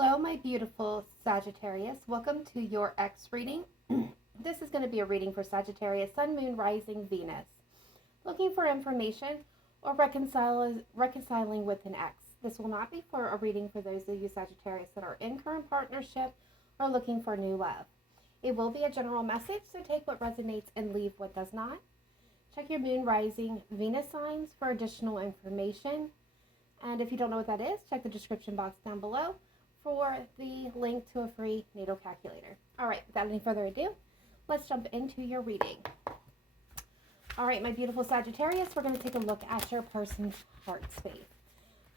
Hello, my beautiful Sagittarius. Welcome to your X reading. This is going to be a reading for Sagittarius, Sun, Moon, Rising, Venus. Looking for information or reconciling with an ex. This will not be for a reading for those of you Sagittarius that are in current partnership or looking for new love. It will be a general message, so take what resonates and leave what does not. Check your Moon, Rising, Venus signs for additional information. And if you don't know what that is, check the description box down below for the link to a free natal calculator. All right, without any further ado, let's jump into your reading. All right, my beautiful Sagittarius, we're going to take a look at your person's heart space.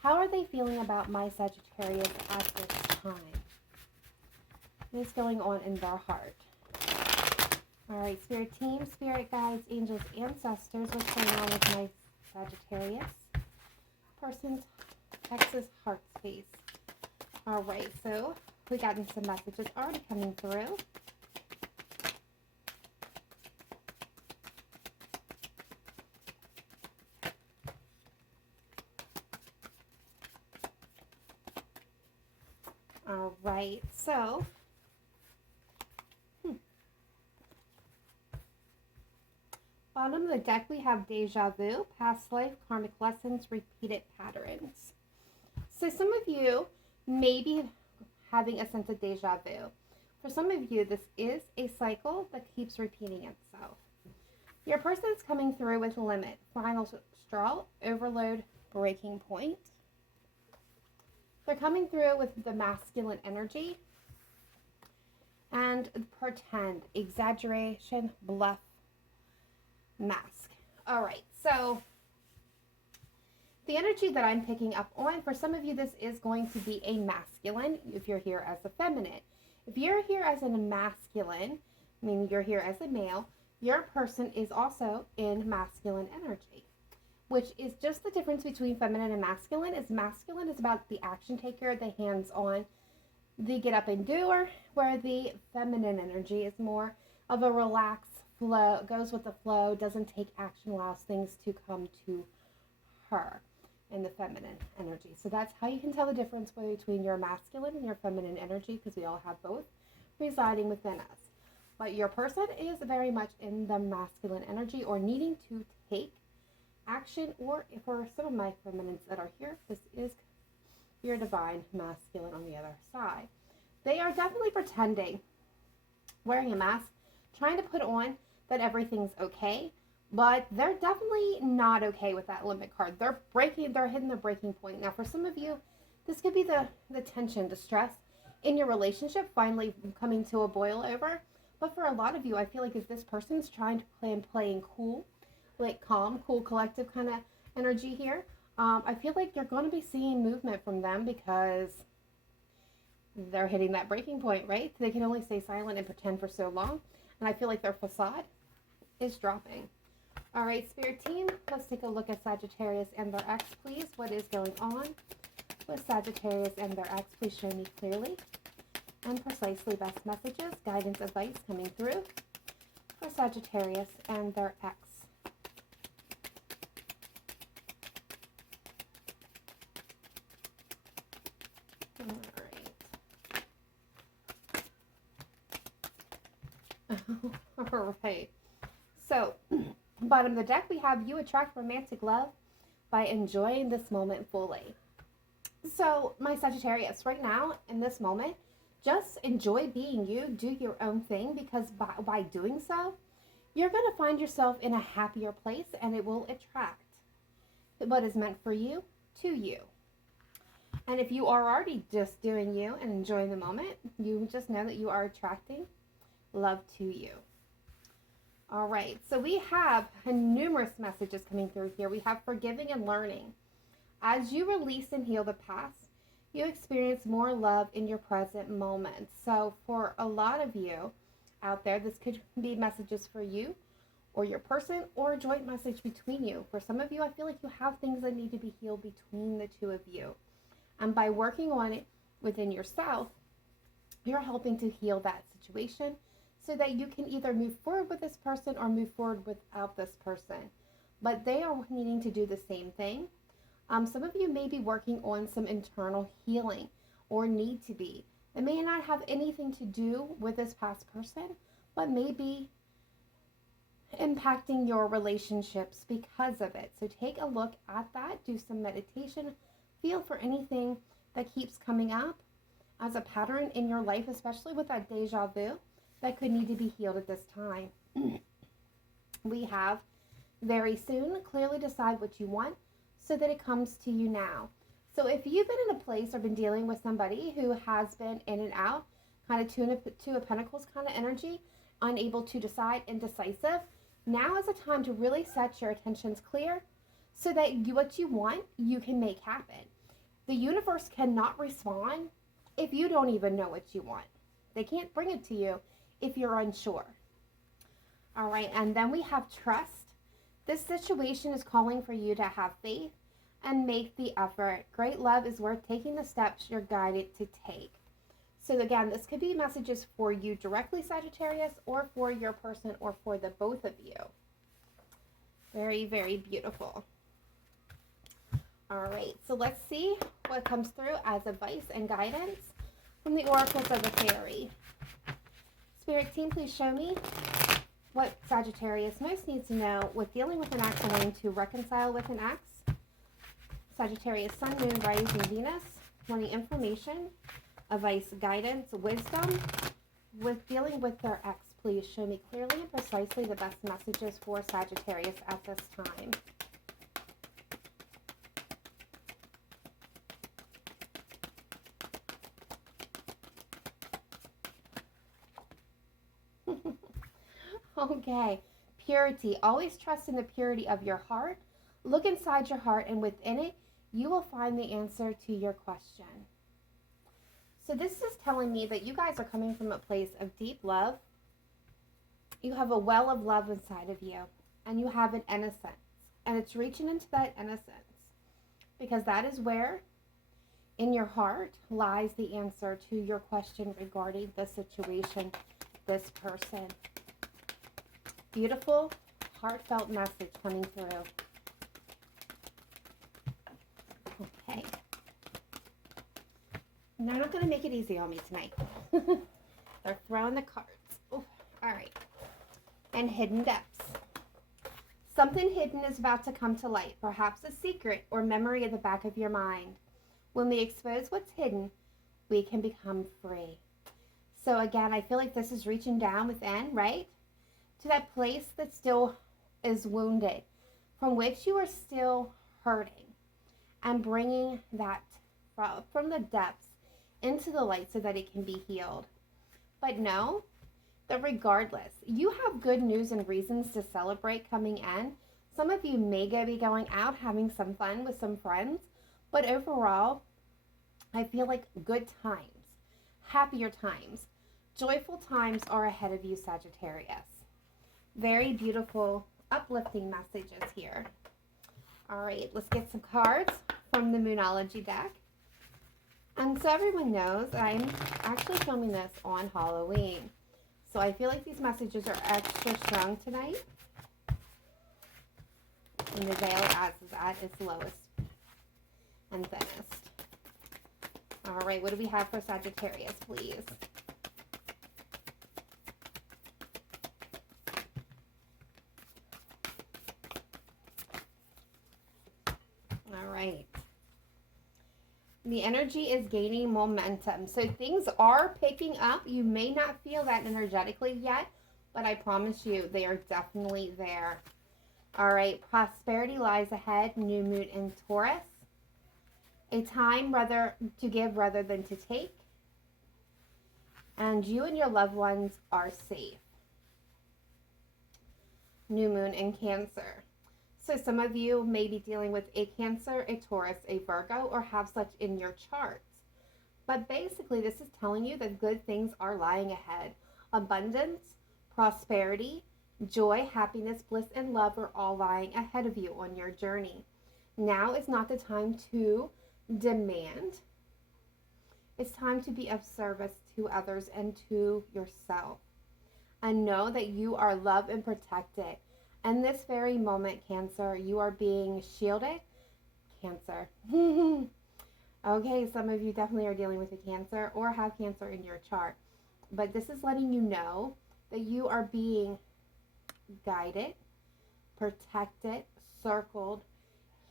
How are they feeling about my Sagittarius at this time? What is going on in their heart? All right, spirit team, spirit guides, angels, ancestors, what's going on with my Sagittarius person's ex's heart space? All right, so we gotten some messages already coming through. All right, so bottom of the deck, we have deja vu, past life, karmic lessons, repeated patterns. So some of you may be having a sense of deja vu. For some of you, this is a cycle that keeps repeating itself. Your person is coming through with limit, final straw, overload, breaking point. They're coming through with the masculine energy and pretend, exaggeration, bluff, mask. All right, so the energy that I'm picking up on, for some of you, this is going to be a masculine if you're here as a feminine. If you're here as a masculine, meaning you're here as a male, your person is also in masculine energy, which is just the difference between feminine and masculine. Masculine is about the action taker, the hands-on, the get up and doer, where the feminine energy is more of a relaxed flow, goes with the flow, doesn't take action, allows things to come to her in the feminine energy. So that's how you can tell the difference between your masculine and your feminine energy, because we all have both residing within us. But your person is very much in the masculine energy or needing to take action, or for some of my feminines that are here, this is your divine masculine on the other side. They are definitely pretending, wearing a mask, trying to put on that everything's okay, but they're definitely not okay with that limit card. They're hitting the breaking point. Now, for some of you, this could be the tension, the stress in your relationship finally coming to a boil over. But for a lot of you, I feel like if this person's trying to playing cool, like calm, cool, collective kind of energy here, I feel like you're going to be seeing movement from them because they're hitting that breaking point, right? They can only stay silent and pretend for so long. And I feel like their facade is dropping. All right, spirit team, let's take a look at Sagittarius and their ex, please. What is going on with Sagittarius and their ex? Please show me clearly and precisely best messages, guidance, advice coming through for Sagittarius and their ex. All right. So, bottom of the deck, we have you attract romantic love by enjoying this moment fully. So, my Sagittarius, right now, in this moment, just enjoy being you, do your own thing, because by doing so, you're going to find yourself in a happier place, and it will attract what is meant for you to you. And if you are already just doing you and enjoying the moment, you just know that you are attracting love to you. All right, so we have numerous messages coming through here. We have forgiving and learning. As you release and heal the past, you experience more love in your present moment. So for a lot of you out there, this could be messages for you or your person, or a joint message between you. For some of you, I feel like you have things that need to be healed between the two of you. And by working on it within yourself, you're helping to heal that situation, so that you can either move forward with this person or move forward without this person. But they are needing to do the same thing. Some of you may be working on some internal healing or need to be. It may not have anything to do with this past person, but maybe impacting your relationships because of it. So take a look at that, do some meditation, feel for anything that keeps coming up as a pattern in your life, especially with that deja vu that could need to be healed at this time. We have very soon, clearly decide what you want so that it comes to you now. So if you've been in a place or been dealing with somebody who has been in and out, kind of two of pentacles kind of energy, unable to decide, indecisive, now is a time to really set your intentions clear so that what you want, you can make happen. The universe cannot respond if you don't even know what you want. They can't bring it to you if you're unsure. All right, and then we have trust. This situation is calling for you to have faith and make the effort. Great love is worth taking the steps you're guided to take. So again, this could be messages for you directly, Sagittarius, or for your person, or for the both of you. Very, very beautiful. All right, so let's see what comes through as advice and guidance from the oracles of the fairy. Spirit team, please show me what Sagittarius most needs to know with dealing with an ex and wanting to reconcile with an ex. Sagittarius, Sun, Moon, Rising, Venus, wanting information, advice, guidance, wisdom with dealing with their ex. Please show me clearly and precisely the best messages for Sagittarius at this time. Okay, purity. Always trust in the purity of your heart. Look inside your heart, and within it, you will find the answer to your question. So this is telling me that you guys are coming from a place of deep love. You have a well of love inside of you, and you have an innocence, and it's reaching into that innocence because that is where in your heart lies the answer to your question regarding the situation, this person. Beautiful, heartfelt message coming through. Okay. They're not going to make it easy on me tonight. They're throwing the cards. Ooh, all right. And hidden depths. Something hidden is about to come to light, perhaps a secret or memory at the back of your mind. When we expose what's hidden, we can become free. So again, I feel like this is reaching down within, right? To that place that still is wounded, from which you are still hurting, and bringing that from the depths into the light so that it can be healed. But know that regardless, you have good news and reasons to celebrate coming in. Some of you may be going out, having some fun with some friends, but overall, I feel like good times, happier times, joyful times are ahead of you, Sagittarius. Very beautiful, uplifting messages here. All right, let's get some cards from the Moonology deck. And so everyone knows I'm actually filming this on Halloween. So I feel like these messages are extra strong tonight. And the veil is at its lowest and thinnest. All right, what do we have for Sagittarius, please? All right. The energy is gaining momentum. So things are picking up. You may not feel that energetically yet, but I promise you they are definitely there. All right. Prosperity lies ahead. New moon in Taurus. A time rather to give rather than to take. And you and your loved ones are safe. New moon in Cancer. So some of you may be dealing with a Cancer, a Taurus, a Virgo, or have such in your charts. But basically, this is telling you that good things are lying ahead. Abundance, prosperity, joy, happiness, bliss, and love are all lying ahead of you on your journey. Now is not the time to demand. It's time to be of service to others and to yourself. And know that you are loved and protected. And this very moment, Cancer, you are being shielded. Cancer. Okay, some of you definitely are dealing with a Cancer or have Cancer in your chart. But this is letting you know that you are being guided, protected, circled,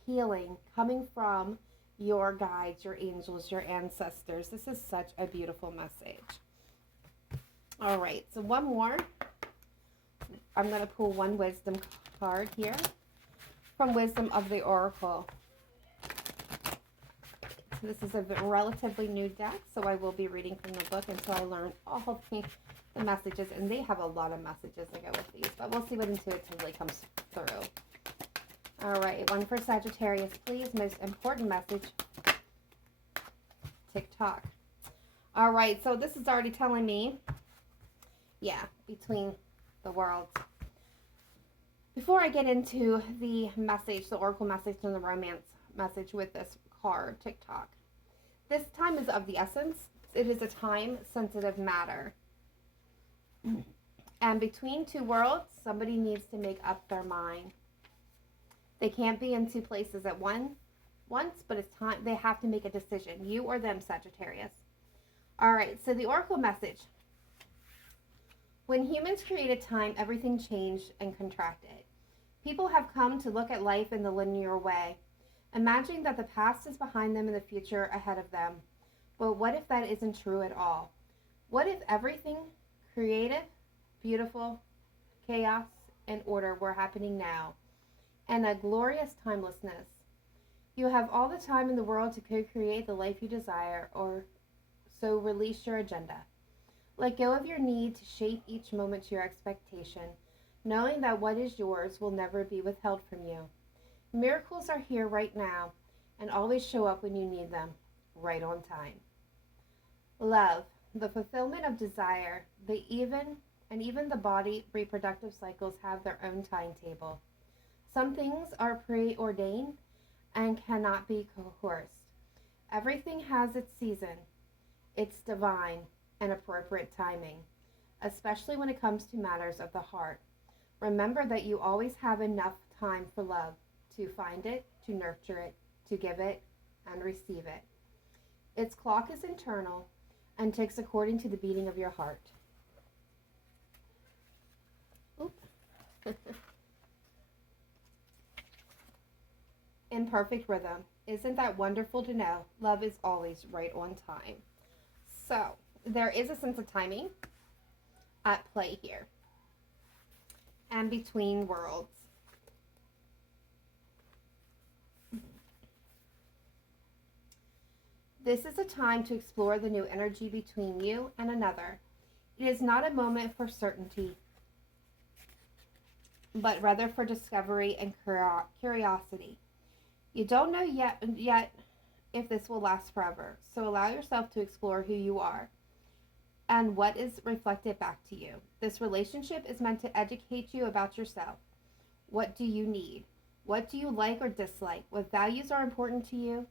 healing, coming from your guides, your angels, your ancestors. This is such a beautiful message. All right, so one more. I'm going to pull one wisdom card here from Wisdom of the Oracle. This is a relatively new deck, so I will be reading from the book until I learn all the messages, and they have a lot of messages that go with these, but we'll see what intuitively comes through. All right, one for Sagittarius, please. Most important message. TikTok. All right, so this is already telling me, yeah, between the worlds. Before I get into the message, the oracle message and the romance message with this card, TikTok, this time is of the essence. It is a time-sensitive matter. And between two worlds, somebody needs to make up their mind. They can't be in two places at once, but it's time. They have to make a decision. You or them, Sagittarius. All right, so the oracle message. When humans created time, everything changed and contracted. People have come to look at life in the linear way, imagining that the past is behind them and the future ahead of them. But what if that isn't true at all? What if everything creative, beautiful, chaos, and order were happening now, and a glorious timelessness? You have all the time in the world to co-create the life you desire, or so release your agenda. Let go of your need to shape each moment to your expectation, knowing that what is yours will never be withheld from you. Miracles are here right now and always show up when you need them, right on time. Love, the fulfillment of desire, even the body reproductive cycles have their own timetable. Some things are preordained and cannot be coerced. Everything has its season, its divine and appropriate timing, especially when it comes to matters of the heart. Remember that you always have enough time for love, to find it, to nurture it, to give it, and receive it. Its clock is internal and ticks according to the beating of your heart. In perfect rhythm. Isn't that wonderful to know? Love is always right on time. So, there is a sense of timing at play here. And between worlds. This is a time to explore the new energy between you and another. It is not a moment for certainty, but rather for discovery and curiosity. You don't know yet if this will last forever, so allow yourself to explore who you are and what is reflected back to you. This relationship is meant to educate you about yourself. What do you need? What do you like or dislike? What values are important to you?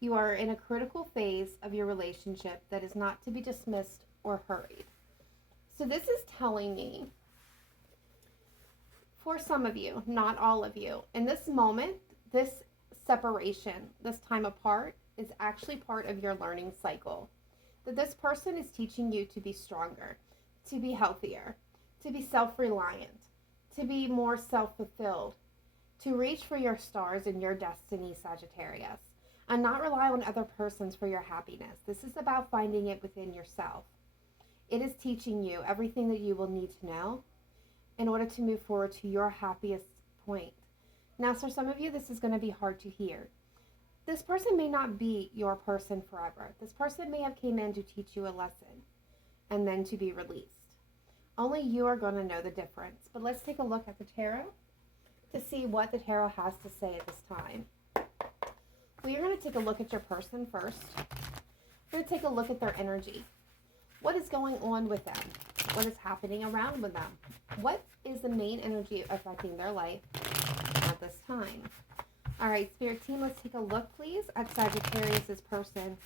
You are in a critical phase of your relationship that is not to be dismissed or hurried. So this is telling me, for some of you, not all of you, in this moment, this separation, this time apart, is actually part of your learning cycle. That this person is teaching you to be stronger, to be healthier, to be self-reliant, to be more self-fulfilled, to reach for your stars and your destiny, Sagittarius, and not rely on other persons for your happiness. This is about finding it within yourself. It is teaching you everything that you will need to know in order to move forward to your happiest point. Now, for some of you, this is going to be hard to hear. This person may not be your person forever. This person may have came in to teach you a lesson and then to be released. Only you are going to know the difference. But let's take a look at the tarot to see what the tarot has to say at this time. Well, you're going to take a look at your person first. We're going to take a look at their energy. What is going on with them? What is happening around with them? What is the main energy affecting their life at this time? All right, Spirit Team, let's take a look, please, at Sagittarius's person.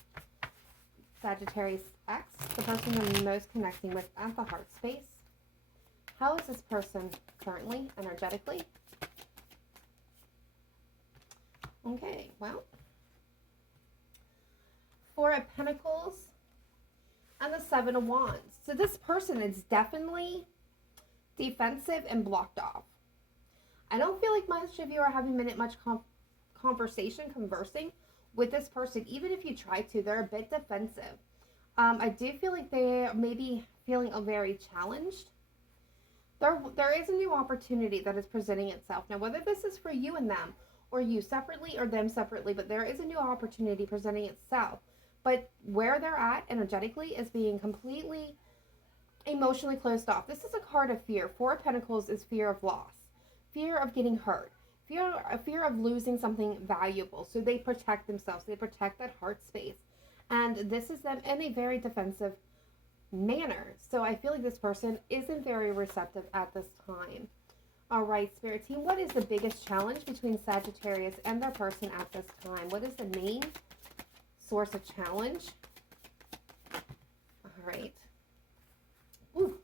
Sagittarius X, the person you're most connecting with at the heart space. How is this person currently, energetically? Okay, well, Four of Pentacles, and the Seven of Wands. So this person is definitely defensive and blocked off. I don't feel like much of you are having much conversing with this person. Even if you try to, they're a bit defensive. I do feel like they may be feeling very challenged. There is a new opportunity that is presenting itself. Now, whether this is for you and them, or you separately, or them separately, but there is a new opportunity presenting itself. But where they're at energetically is being completely emotionally closed off. This is a card of fear. Four of Pentacles is fear of loss, fear of getting hurt, fear of losing something valuable. So they protect themselves. They protect that heart space. And this is them in a very defensive manner. So I feel like this person isn't very receptive at this time. All right, Spirit Team, what is the biggest challenge between Sagittarius and their person at this time? What is the main source of challenge? All right. Ooh.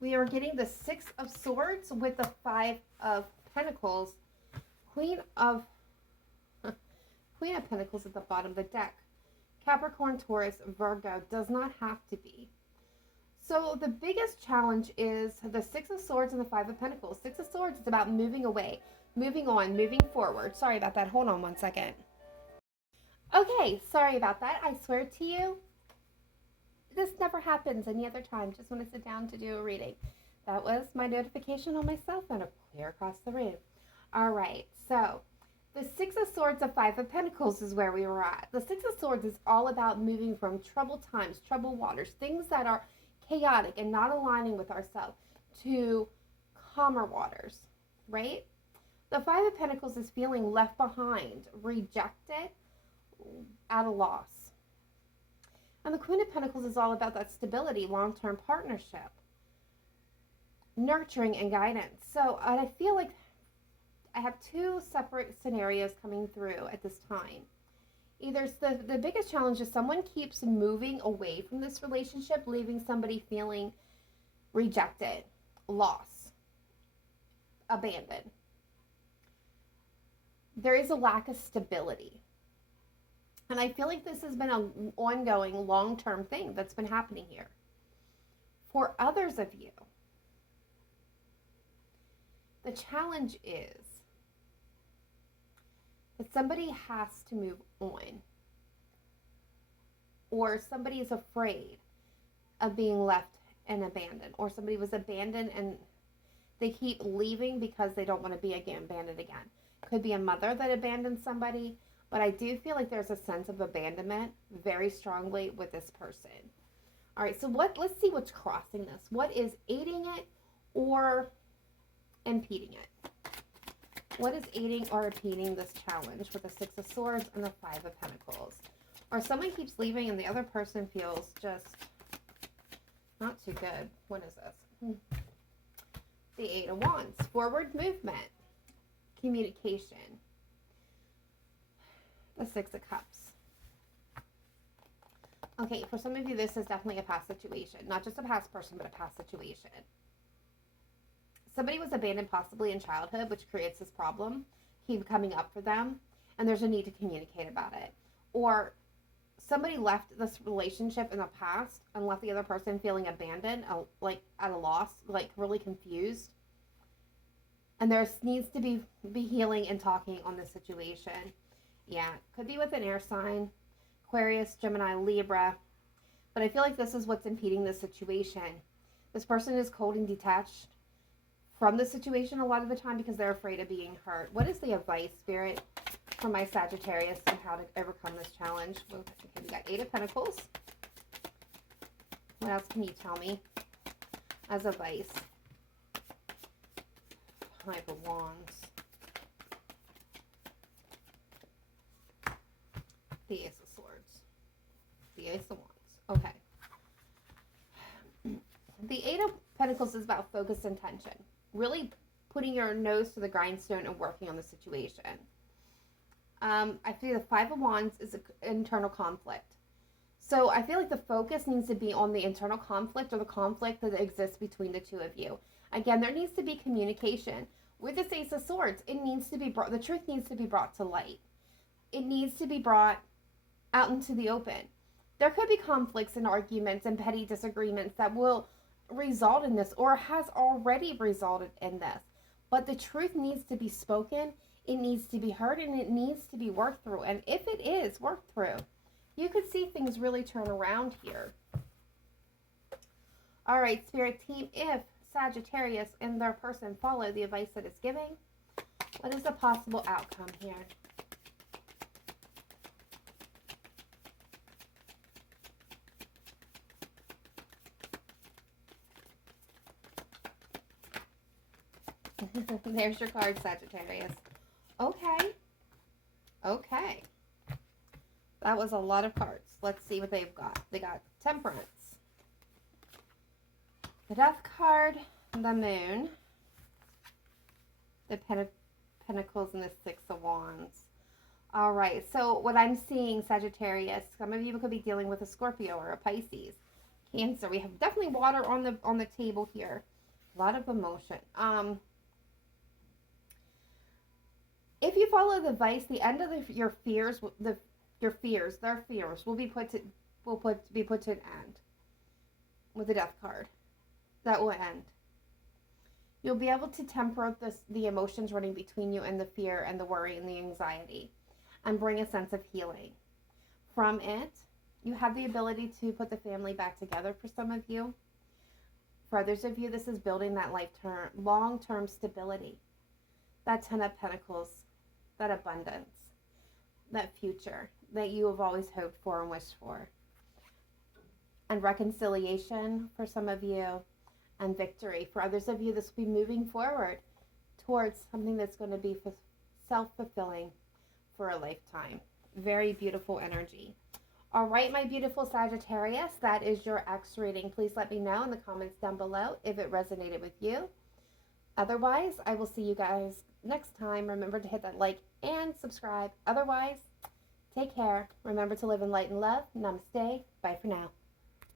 We are getting the Six of Swords with the Five of Pentacles. Queen of Pentacles at the bottom of the deck. Capricorn, Taurus, Virgo does not have to be. So the biggest challenge is the Six of Swords and the Five of Pentacles. Six of Swords is about moving away, moving on, moving forward. Sorry about that. Hold on one second. Okay, sorry about that. I swear to you, this never happens any other time. Just when I sit down to do a reading. That was my notification on my cell phone clear across the room. All right, so the Six of Swords and Five of Pentacles is where we were at. The Six of Swords is all about moving from troubled times, troubled waters, things that are chaotic and not aligning with ourselves, to calmer waters, right? The Five of Pentacles is feeling left behind, rejected, at a loss. And the Queen of Pentacles is all about that stability, long-term partnership, nurturing and guidance. So I feel like I have two separate scenarios coming through at this time. Either the biggest challenge is someone keeps moving away from this relationship, leaving somebody feeling rejected, lost, abandoned. There is a lack of stability. And I feel like this has been an ongoing, long-term thing that's been happening here. For others of you, the challenge is that somebody has to move on. Or somebody is afraid of being left and abandoned. Or somebody was abandoned and they keep leaving because they don't want to be abandoned again. Could be a mother that abandoned somebody. But I do feel like there's a sense of abandonment very strongly with this person. All right, so let's see what's crossing this. What is aiding it or impeding it? What is aiding or impeding this challenge with the Six of Swords and the Five of Pentacles? Or someone keeps leaving and the other person feels just not too good. What is this? The Eight of Wands. Forward movement. Communication. The Six of Cups. Okay, for some of you, this is definitely a past situation. Not just a past person, but a past situation. Somebody was abandoned possibly in childhood, which creates this problem. Keep coming up for them, and there's a need to communicate about it. Or somebody left this relationship in the past and left the other person feeling abandoned, like at a loss, like really confused. And there needs to be healing and talking on this situation. Yeah, could be with an air sign, Aquarius, Gemini, Libra. But I feel like this is what's impeding this situation. This person is cold and detached from the situation a lot of the time because they're afraid of being hurt. What is the advice, Spirit, for my Sagittarius on how to overcome this challenge? Okay, we got Eight of Pentacles. What else can you tell me as advice? Five of Wands. The Ace of Swords. The Ace of Wands. Okay. The Eight of Pentacles is about focus and tension. Really putting your nose to the grindstone and working on the situation. I feel the Five of Wands is an internal conflict. So I feel like the focus needs to be on the internal conflict or the conflict that exists between the two of you. Again, there needs to be communication. With this Ace of Swords, it needs to be brought, the truth needs to be brought to light. It needs to be brought out into the open. There could be conflicts and arguments and petty disagreements that will result in this or has already resulted in this. But the truth needs to be spoken, it needs to be heard, and it needs to be worked through. And if it is worked through, you could see things really turn around here. All right, Spirit Team, if Sagittarius and their person follow the advice that is giving, what is the possible outcome here? There's your card, Sagittarius. Okay. Okay. That was a lot of cards. Let's see what they've got. They got Temperance, the Death card, the Moon, the Pentacles, and the Six of Wands. All right. So what I'm seeing, Sagittarius, some of you could be dealing with a Scorpio or a Pisces, Cancer. We have definitely water on the table here. A lot of emotion. If you follow the advice, the end of your fears, their fears will be put to an end with the Death card. That will end. You'll be able to temper the emotions running between you and the fear and the worry and the anxiety, and bring a sense of healing. From it, you have the ability to put the family back together for some of you. For others of you, this is building that long-term stability, that Ten of Pentacles, that abundance, that future that you have always hoped for and wished for. And reconciliation for some of you, and victory. For others of you, this will be moving forward towards something that's going to be self-fulfilling for a lifetime. Very beautiful energy. All right, my beautiful Sagittarius, that is your X reading. Please let me know in the comments down below if it resonated with you. Otherwise, I will see you guys next time. Remember to hit that like and subscribe. Otherwise, take care. Remember to live in light and love. Namaste. Bye for now.